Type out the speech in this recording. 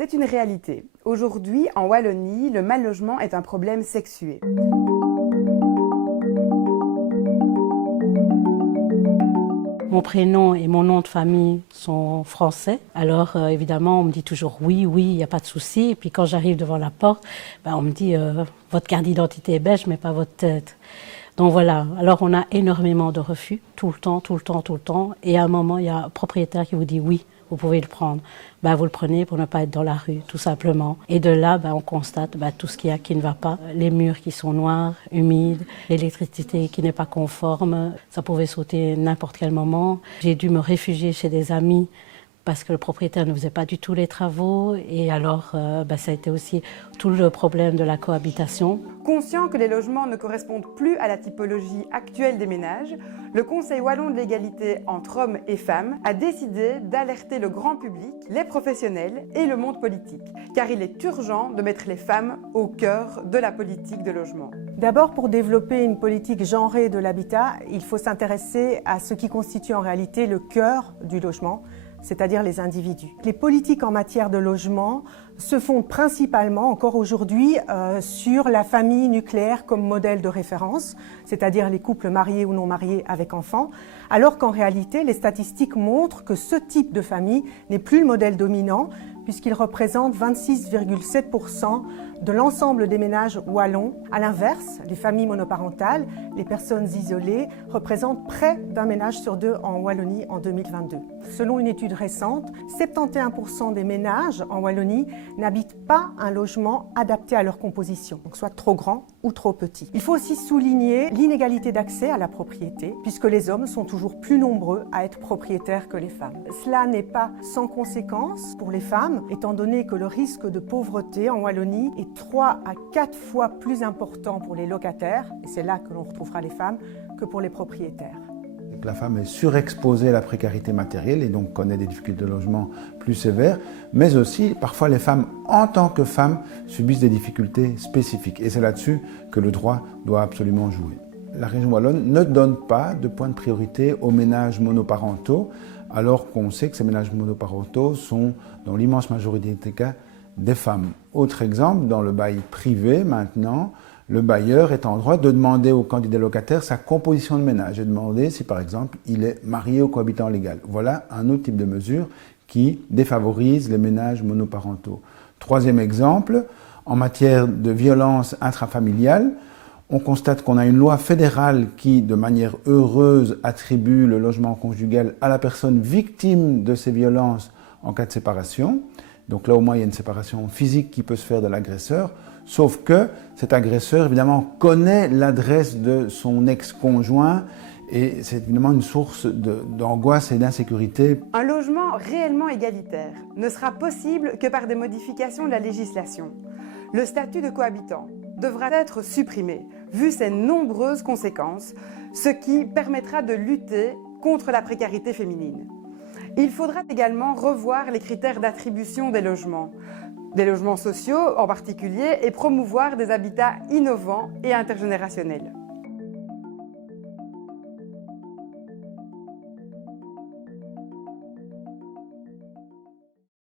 C'est une réalité. Aujourd'hui, en Wallonie, le mal-logement est un problème sexué. Mon prénom et mon nom de famille sont français. Alors évidemment, on me dit toujours oui, il n'y a pas de souci. Et puis quand j'arrive devant la porte, on me dit votre carte d'identité est belge, mais pas votre tête. Donc voilà, alors on a énormément de refus, tout le temps. Et à un moment, il y a un propriétaire qui vous dit oui, vous pouvez le prendre. Vous le prenez pour ne pas être dans la rue, tout simplement. Et de là, on constate tout ce qu'il y a qui ne va pas. Les murs qui sont noirs, humides, l'électricité qui n'est pas conforme. Ça pouvait sauter n'importe quel moment. J'ai dû me réfugier chez des amis parce que le propriétaire ne faisait pas du tout les travaux. Et alors, ça a été aussi tout le problème de la cohabitation. Conscient que les logements ne correspondent plus à la typologie actuelle des ménages, le Conseil wallon de l'égalité entre hommes et femmes a décidé d'alerter le grand public, les professionnels et le monde politique, car il est urgent de mettre les femmes au cœur de la politique de logement. D'abord, pour développer une politique genrée de l'habitat, il faut s'intéresser à ce qui constitue en réalité le cœur du logement, c'est-à-dire les individus. Les politiques en matière de logement se fondent principalement, encore aujourd'hui, sur la famille nucléaire comme modèle de référence, c'est-à-dire les couples mariés ou non mariés avec enfants, alors qu'en réalité, les statistiques montrent que ce type de famille n'est plus le modèle dominant, puisqu'il représente 26,7% de l'ensemble des ménages wallons. À l'inverse, les familles monoparentales, les personnes isolées, représentent près d'un ménage sur deux en Wallonie en 2022. Selon une étude récente, 71% des ménages en Wallonie n'habitent pas un logement adapté à leur composition, donc soit trop grand ou trop petit. Il faut aussi souligner l'inégalité d'accès à la propriété, puisque les hommes sont toujours plus nombreux à être propriétaires que les femmes. Cela n'est pas sans conséquence pour les femmes, étant donné que le risque de pauvreté en Wallonie est 3 à 4 fois plus important pour les locataires, et c'est là que l'on retrouvera les femmes, que pour les propriétaires. La femme est surexposée à la précarité matérielle et donc connaît des difficultés de logement plus sévères, mais aussi parfois les femmes en tant que femmes subissent des difficultés spécifiques et c'est là-dessus que le droit doit absolument jouer. La région wallonne ne donne pas de point de priorité aux ménages monoparentaux alors qu'on sait que ces ménages monoparentaux sont dans l'immense majorité des cas des femmes. Autre exemple, dans le bail privé maintenant, le bailleur est en droit de demander au candidat locataire sa composition de ménage et demander si par exemple il est marié ou cohabitant légal. Voilà un autre type de mesure qui défavorise les ménages monoparentaux. Troisième exemple, en matière de violence intrafamiliale, on constate qu'on a une loi fédérale qui, de manière heureuse, attribue le logement conjugal à la personne victime de ces violences en cas de séparation. Donc là, au moins, il y a une séparation physique qui peut se faire de l'agresseur, sauf que cet agresseur, évidemment, connaît l'adresse de son ex-conjoint et c'est évidemment une source d'angoisse et d'insécurité. Un logement réellement égalitaire ne sera possible que par des modifications de la législation. Le statut de cohabitant devra être supprimé, vu ses nombreuses conséquences, ce qui permettra de lutter contre la précarité féminine. Il faudra également revoir les critères d'attribution des logements sociaux en particulier, et promouvoir des habitats innovants et intergénérationnels.